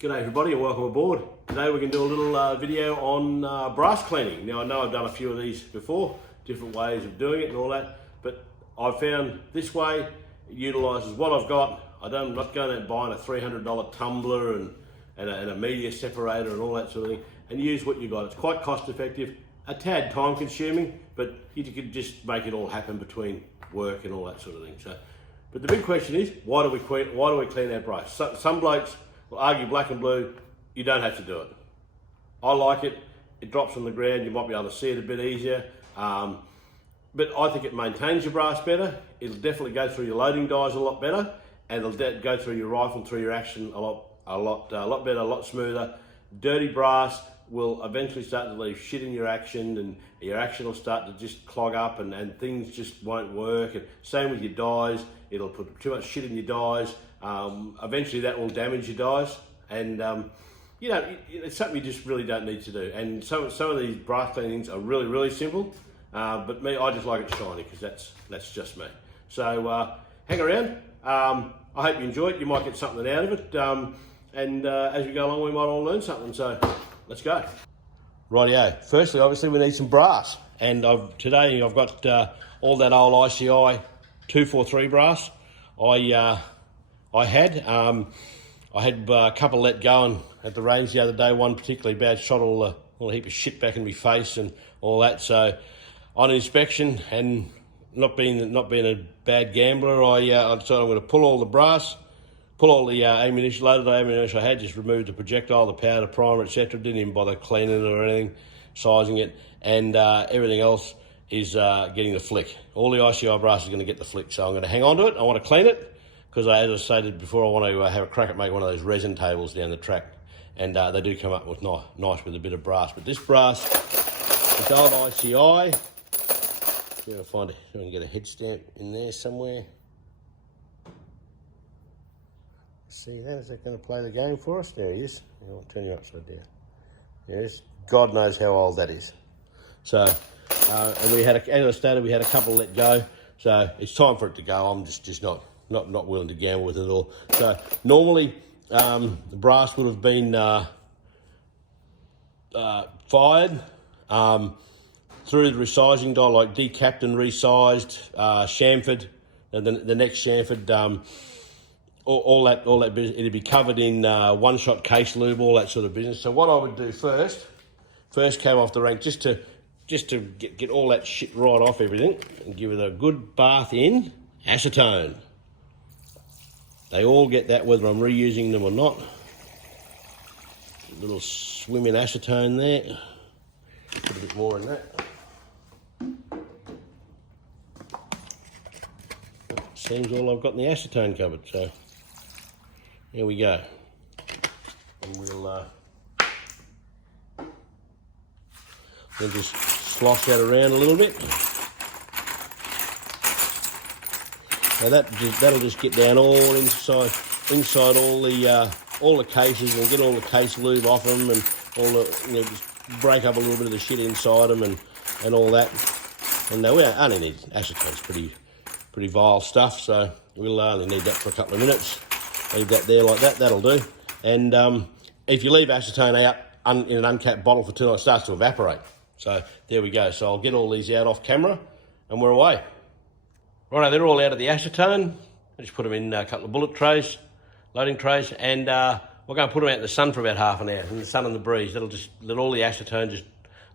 G'day everybody and welcome aboard. Today we're going to do a little video on brass cleaning. Now I know I've done a few of these before, different ways of doing it and all that, but I've found this way it utilises what I've got. I'm not going out and buying a $300 tumbler and a media separator and all that sort of thing, and use what you got. It's quite cost effective, a tad time consuming, but you could just make it all happen between work and all that sort of thing. But the big question is, why do we clean our brass? Some blokes will argue black and blue, you don't have to do it. I like it, it drops on the ground, you might be able to see it a bit easier, but I think it maintains your brass better, it'll definitely go through your loading dies a lot better, and it'll go through your rifle and through your action a lot better, a lot smoother. Dirty brass will eventually start to leave shit in your action, and your action will start to just clog up and things just won't work. And same with your dies, it'll put too much shit in your dies. Eventually that will damage your dies, and you know, it's something you just really don't need to do. And some of these brass cleanings are really simple, but me, I just like it shiny because that's just me. So hang around. I hope you enjoy it. You might get something out of it, and as we go along we might all learn something, so let's go. Rightio, firstly obviously we need some brass, and today I've got all that old ICI 243 brass. I had a couple let go at the range the other day. One particularly bad shot all a heap of shit back in my face and all that. So on inspection, and not being a bad gambler, I decided I'm going to pull all the brass, pull all the ammunition, loaded ammunition I had, just removed the projectile, the powder, primer, etc. Didn't even bother cleaning it or anything, sizing it, and everything else is getting the flick. All the ICI brass is going to get the flick, so I'm going to hang on to it. I want to clean it, because as I stated before, I want to have a crack at making one of those resin tables down the track, and they do come up with nice with a bit of brass. But this brass, it's old ICI. I'm going to find it. I can get a head stamp in there somewhere. See that? Is that going to play the game for us? There he is. I'll turn you upside down. Yes, God knows how old that is. So, and we had, as I stated, we had a couple let go. So it's time for it to go. I'm just not willing to gamble with it at all. So normally the brass would have been fired through the resizing die, like decapped and resized, chamfered, and then the next chamfered, all that business. It'd be covered in one-shot case lube, all that sort of business. So what I would do first came off the rank just to get all that shit right off everything, and give it a good bath in acetone. They all get that whether I'm reusing them or not. A little swim in acetone there. Put a bit more in that. Seems all I've got in the acetone cupboard, so here we go. And we'll just slosh that around a little bit. Now that'll just get down all inside all the cases, and get all the case lube off them, and all the, you know, just break up a little bit of the shit inside them and all that. And we only need acetone. It's pretty vile stuff, so we'll only need that for a couple of minutes. Leave that there like that. That'll do. And if you leave acetone out in an uncapped bottle for too long, it starts to evaporate. So there we go. So I'll get all these out off camera, and we're away. Right, they're all out of the acetone. I just put them in a couple of bullet trays, loading trays, and we're going to put them out in the sun for about half an hour, in the sun and the breeze. That'll just let all the acetone just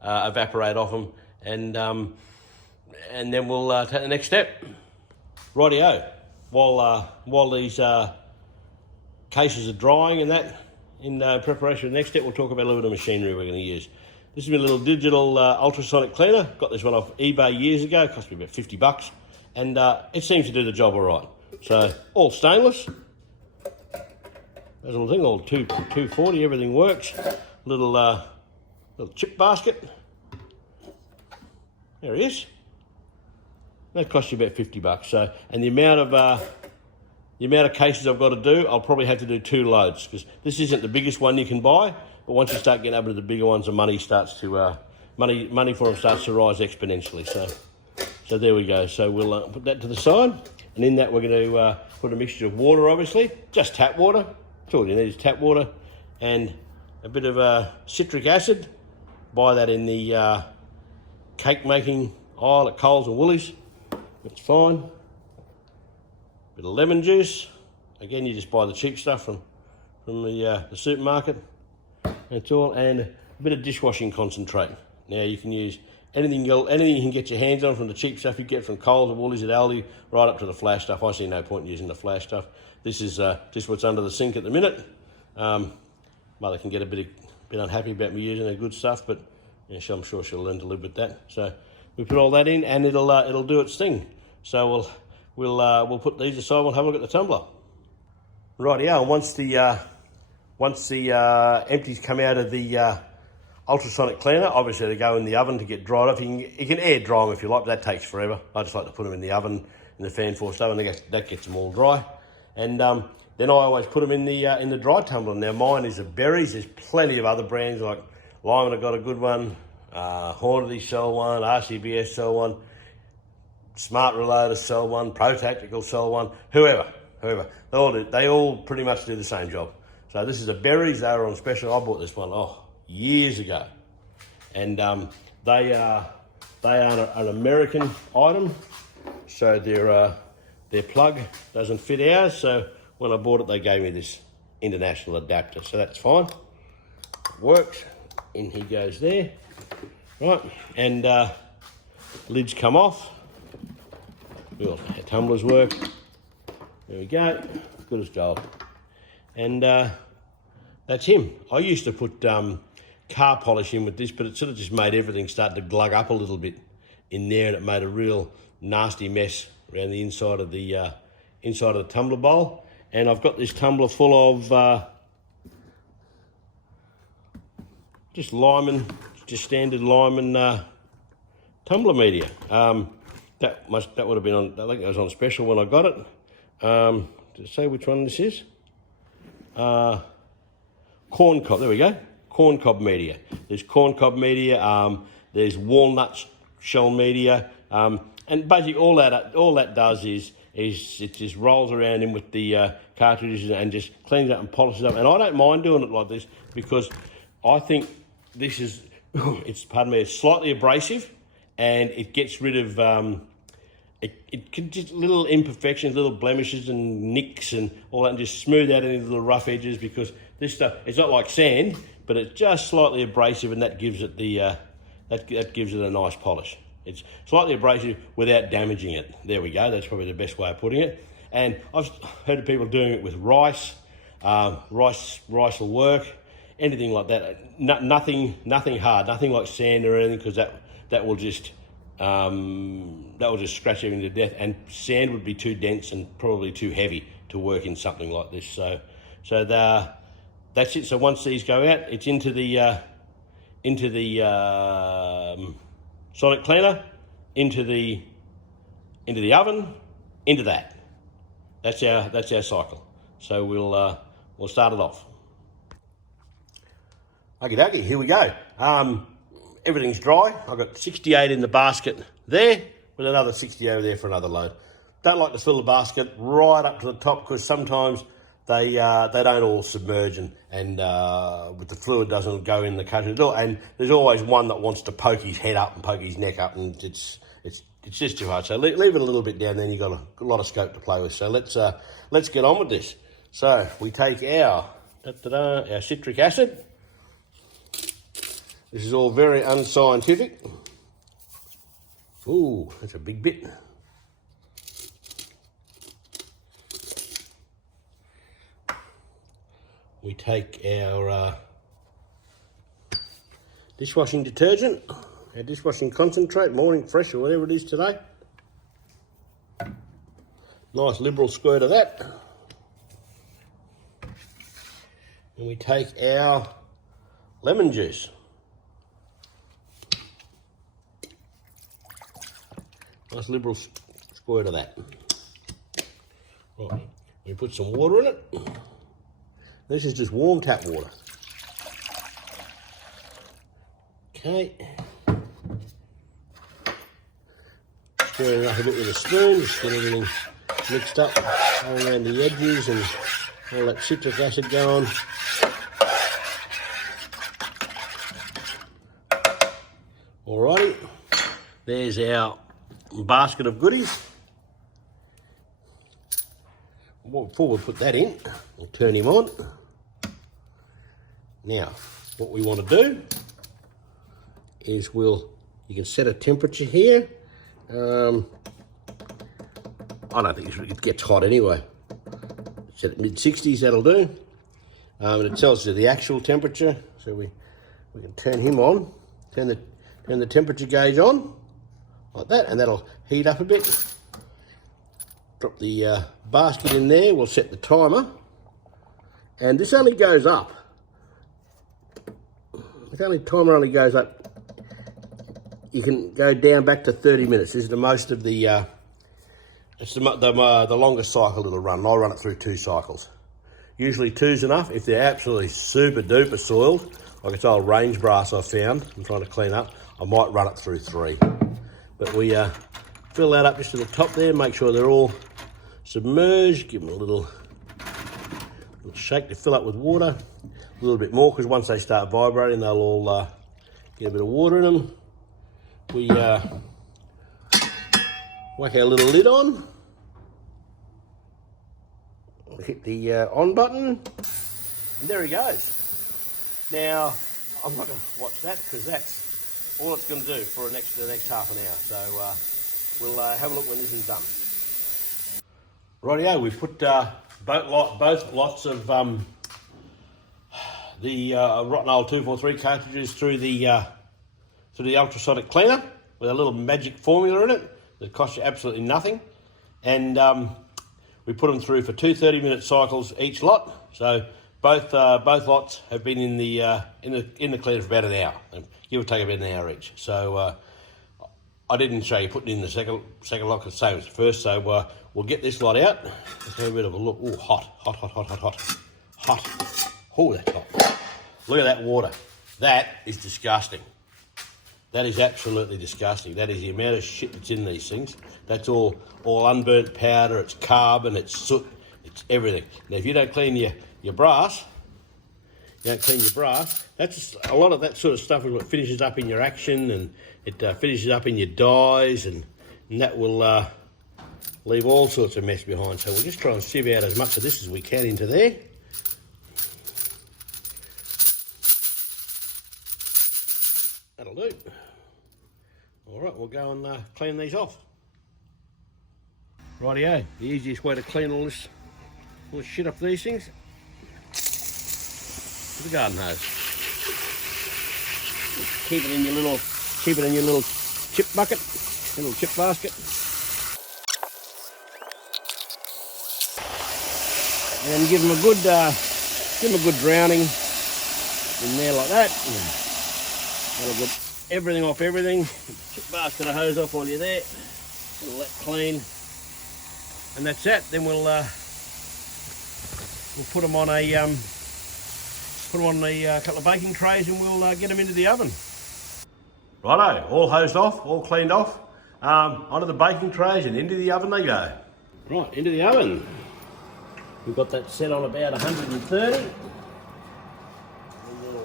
evaporate off them, and then we'll take the next step. Rightio. While these cases are drying and that, in preparation for the next step, we'll talk about a little bit of machinery we're going to use. This is a little digital ultrasonic cleaner. Got this one off eBay years ago. It cost me about 50 bucks. And it seems to do the job all right. So all stainless. There's a little thing, all 240, everything works. Little chip basket. There it is. That costs you about 50 bucks. So, and the amount of cases I've got to do, I'll probably have to do 2 loads, because this isn't the biggest one you can buy. But once you start getting up to the bigger ones, the money starts to money for them starts to rise exponentially. So there we go. So we'll put that to the side, and in that we're going to put a mixture of water, obviously, just tap water. That's all you need is tap water, and a bit of citric acid. Buy that in the cake making aisle at Coles and Woolies. It's fine. Bit of lemon juice. Again, you just buy the cheap stuff from the supermarket. That's all. And a bit of dishwashing concentrate. Now you can use anything you can get your hands on, from the cheap stuff you get from Coles or Woolies at Aldi, right up to the flash stuff. I see no point in using the flash stuff. This is just what's under the sink at the minute. Mother can get a bit unhappy about me using her good stuff, but yeah, I'm sure she'll learn to live with that. So we put all that in, and it'll do its thing. So we'll put these aside. We'll have a look at the tumbler. Right, yeah. Once the empties come out of the ultrasonic cleaner, obviously they go in the oven to get dried off. You can air dry them if you like, but that takes forever. I just like to put them in the oven, in the fan forced oven. That gets them all dry. And then I always put them in the dry tumbler. Now mine is of berries. There's plenty of other brands, like Lyman have got a good one, Hornady sell one, RCBS sell one, Smart Reloader sell one, Pro Tactical sell one, whoever. They all pretty much do the same job. So this is a berries. They were on special. I bought this one years ago, and they are an American item. So their plug doesn't fit ours. So when I bought it, they gave me this international adapter. So that's fine. It works. In he goes there, right? And lids come off. Our tumblers work. There we go. Good as gold. And that's him. I used to put car polish in with this, but it sort of just made everything start to glug up a little bit in there, and it made a real nasty mess around the inside of the tumbler bowl. And I've got this tumbler full of just Lyman, just standard Lyman tumbler media. That would have been on. I think it was on special when I got it. Did it say which one this is? Corn cob. There we go. Corn cob media. There's corn cob media. There's walnut shell media. And basically all that does is it just rolls around in with the cartridges and just cleans up and polishes up. And I don't mind doing it like this, because I think this is, it's slightly abrasive, and it gets rid of it can just little imperfections, little blemishes and nicks and all that, and just smooth out any little rough edges, because this stuff, it's not like sand, but it's just slightly abrasive, and that gives it that gives it a nice polish. It's slightly abrasive without damaging it. There we go. That's probably the best way of putting it. And I've heard of people doing it with rice. Rice will work. Anything like that. Nothing hard. Nothing like sand or anything, because that will just scratch everything to death. And sand would be too dense and probably too heavy to work in something like this. So that's it. So once these go out, it's into the sonic cleaner, into the oven, into that. That's our cycle. So we'll start it off. Okie dokie, here we go. Everything's dry. I've got 68 in the basket there, with another 60 over there for another load. Don't like to fill the basket right up to the top, because sometimes they don't all submerge, and with the fluid doesn't go in the cartridge at all. And there's always one that wants to poke his head up and poke his neck up, and it's just too hard. So leave it a little bit down, then you've got a lot of scope to play with. So let's get on with this. So we take our citric acid. This is all very unscientific. Ooh, that's a big bit. We take our dishwashing detergent, our dishwashing concentrate, Morning Fresh or whatever it is today. Nice liberal squirt of that. And we take our lemon juice. Nice liberal squirt of that. Right, we put some water in it. This is just warm tap water. Okay. Stir it up a bit with a spoon, just get everything mixed up all around the edges and all that citric acid going. Alrighty, there's our basket of goodies. Well, before we put that in, we'll turn him on. Now, what we want to do is you can set a temperature here. I don't think it gets hot anyway. Set it mid-60s, that'll do. And it tells you the actual temperature, so we can turn him on, turn the temperature gauge on, like that, and that'll heat up a bit. Drop the basket in there, we'll set the timer, and this only goes up. The timer only goes up. You can go down back to 30 minutes. This is the most of the, it's the longest cycle it'll run. I'll run it through 2 cycles. Usually 2's enough. If they're absolutely super duper soiled, like it's old range brass I've found, I'm trying to clean up, I might run it through 3. But we fill that up just to the top there, make sure they're all submerged, give them a little shake to fill up with water. A little bit more, because once they start vibrating, they'll all get a bit of water in them. We whack our little lid on, hit the on button, and there he goes. Now, I'm not going to watch that because that's all it's going to do for the next half an hour. So we'll have a look when this is done. Rightio, we put both lots of the Rotten Old 243 cartridges through the ultrasonic cleaner with a little magic formula in it that costs you absolutely nothing, and we put them through for 2 30-minute cycles each lot. So both lots have been in the cleaner for about an hour, give or take about an hour each. So I didn't show you putting in the second lot the same as the first. So we'll get this lot out. Let's have a bit of a look. Oh, hot. Oh, that's hot. Look at that water. That is disgusting. That is absolutely disgusting. That is the amount of shit that's in these things. That's all unburnt powder, it's carbon, it's soot, it's everything. Now, if you don't clean your brass, that's just, a lot of that sort of stuff is what finishes up in your action, and it finishes up in your dyes, and that will leave all sorts of mess behind. So we'll just try and sieve out as much of this as we can into there. That'll do. All right, we'll go and clean these off. Rightio, the easiest way to clean all this shit up these things with a garden hose. Keep it in your little chip bucket, little chip basket. And give them a good drowning in there like that. That'll get everything off everything. Chip basket of hose off while you're there. Let clean, and that's it. Then we'll put them on a couple of baking trays, and we'll get them into the oven. Righto, all hosed off, all cleaned off. Onto the baking trays and into the oven they go. Right, into the oven. We've got that set on about 130.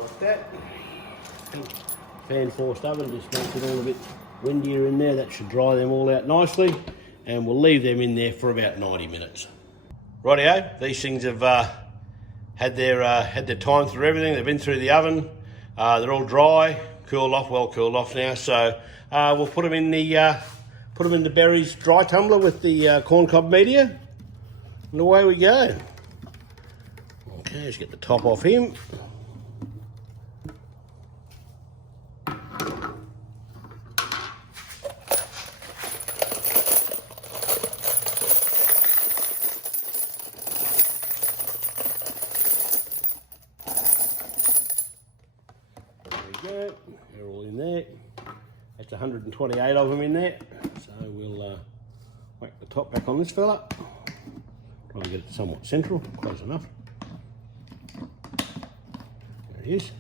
Like that. Fan forced oven just makes it all a bit windier in there. That should dry them all out nicely, and we'll leave them in there for about 90 minutes. Rightio, these things have had their time through everything. They've been through the oven. They're all dry, well cooled off now. So we'll put them in the Berry's dry tumbler with the corncob media, and away we go. Okay, let's get the top off him. They're all in there. That's 128 of them in there. So we'll whack the top back on this fella. Try and get it somewhat central, close enough. There he is.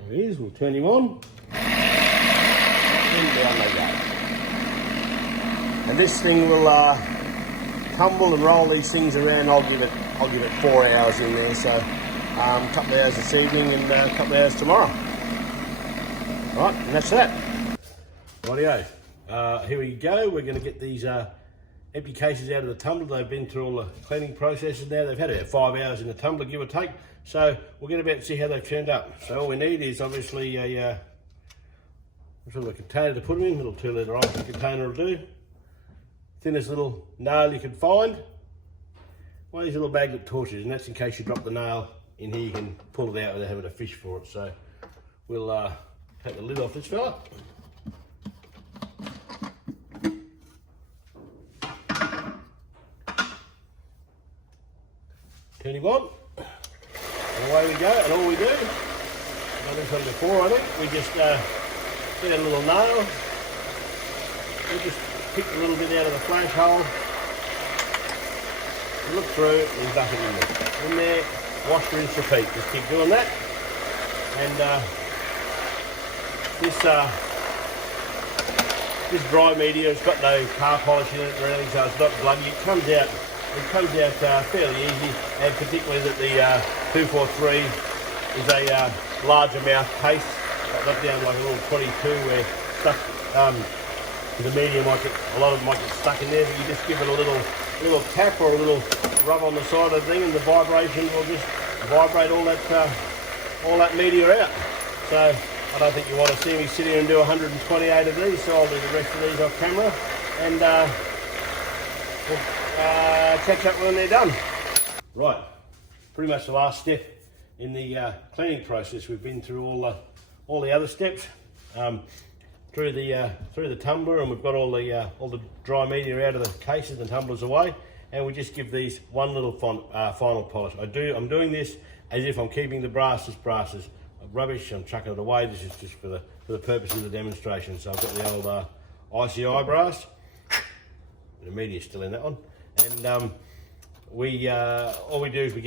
There he is. We'll turn him on. And down they go. And this thing will tumble and roll these things around. I'll give it 4 hours in there, so a couple of hours this evening and a couple of hours tomorrow. Right, and that's that. Rightio, here we go. We're going to get these empty cases out of the tumbler. They've been through all the cleaning processes now. They've had about 5 hours in the tumbler, give or take. So we'll get about to see how they've turned up. So all we need is obviously a sort of a container to put them in. Little 2 litre ice container will do. Thinnest little nail you can find. One of these little magnet torches, and that's in case you drop the nail in here, you can pull it out without having to fish for it. So we'll take the lid off this fella. Turn him on, and away we go. And all we do, I've done this one before I think, we just get a little nail, we just pick a little bit out of the flash hole, look through and duck it in there. In there, wash, rinse, repeat. Just keep doing that. And this dry media, it's got no car polish in it or anything, so it's not gluggy. It comes out fairly easy, and particularly that the 243 is a larger mouth case, not down like a little 22 where stuff, the media might get, a lot of it might get stuck in there, but you just give it a little tap or a little rub on the side of the thing, and the vibration will just vibrate all that media out. So I don't think you want to see me sit here and do 128 of these, so I'll do the rest of these off camera, and we'll catch up when they're done. Right, pretty much the last step in the cleaning process. We've been through all the other steps through the tumbler, and we've got all the dry media out of the cases and tumblers away, and we just give these one little final polish. I'm doing this as if I'm keeping the brasses rubbish. I'm chucking it away. This is just for the purpose of the demonstration. So I've got the old ICI brass. The media's still in that one. And all we do is we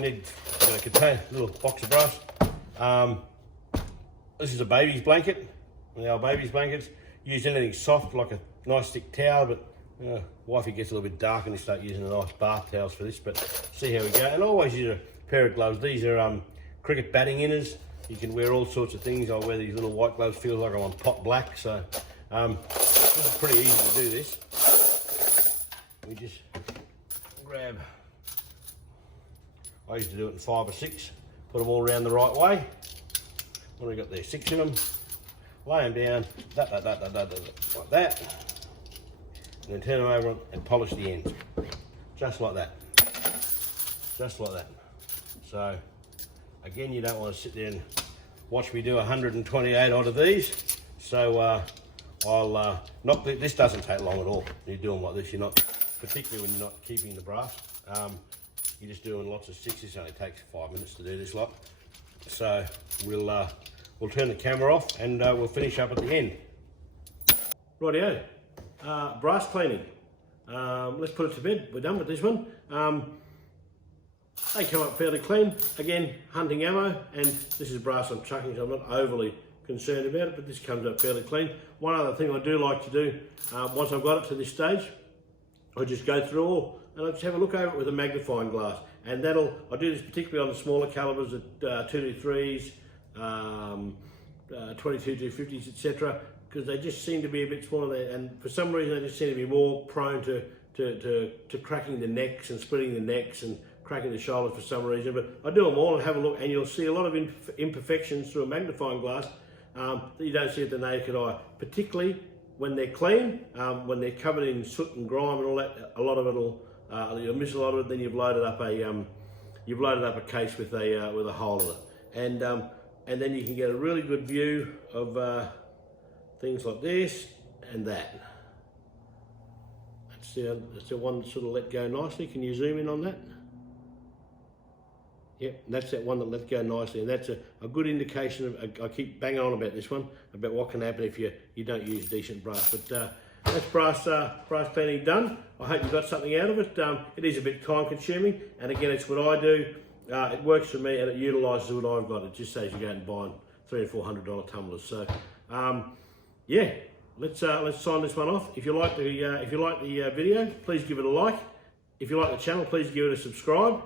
need a container, a little box of brass. This is a baby's blanket, one of the old baby's blankets. Use anything soft like a nice thick towel, but wifey gets a little bit dark and they start using the nice bath towels for this, but see how we go. And always use a pair of gloves. These are cricket batting inners. You can wear all sorts of things. I'll wear these little white gloves, feels like I'm on pot black, so this is pretty easy to do this. We just grab, I used to do it in 5 or 6, put them all around the right way. What have we got there? 6 in them. Lay them down, like that. And then turn them over and polish the ends. Just like that. Just like that. So, again, you don't want to sit there and watch me do 128 odd of these. So, I'll knock this doesn't take long at all. You do them like this, you're not, particularly when you're not keeping the brass. You're just doing lots of 6s. This only takes 5 minutes to do this lot. So we'll turn the camera off and we'll finish up at the end. Rightio, brass cleaning. Let's put it to bed. We're done with this one. They come up fairly clean. Again, hunting ammo, and this is brass I'm chucking, so I'm not overly concerned about it, but this comes up fairly clean. One other thing I do like to do, once I've got it to this stage, I just go through all and I just have a look over it with a magnifying glass, and I do this particularly on the smaller calibers at 223s, 22 250s, etc., because they just seem to be a bit smaller there, and for some reason they just seem to be more prone to cracking the necks and splitting the necks and cracking the shoulders for some reason. But I do them all and have a look, and you'll see a lot of imperfections through a magnifying glass that you don't see at the naked eye, particularly when they're clean. When they're covered in soot and grime and all that, a lot of it'll you'll miss a lot of it. Then you've loaded up a case with a hole in it, and then you can get a really good view of things like this and that. That's the one that sort of let go nicely. Can you zoom in on that? Yep, that's that one that let go nicely, and that's a good indication of, I keep banging on about this one, about what can happen if you don't use decent brass. But that's brass cleaning done. I hope you got something out of it. It is a bit time consuming, and again, it's what I do. It works for me, and it utilises what I've got. It just saves you going and buying $300 or $400 tumblers. So, yeah, let's sign this one off. If you like the video, please give it a like. If you like the channel, please give it a subscribe.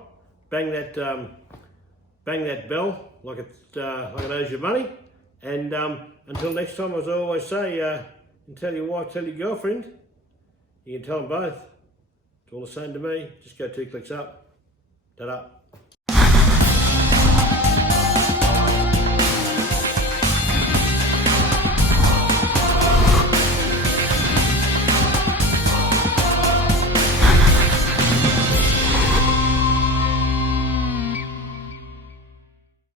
Bang that bang that bell like it owes you money. And until next time, as I always say, you can tell your wife, tell your girlfriend, you can tell them both. It's all the same to me. Just go 2 clicks up. Ta-da.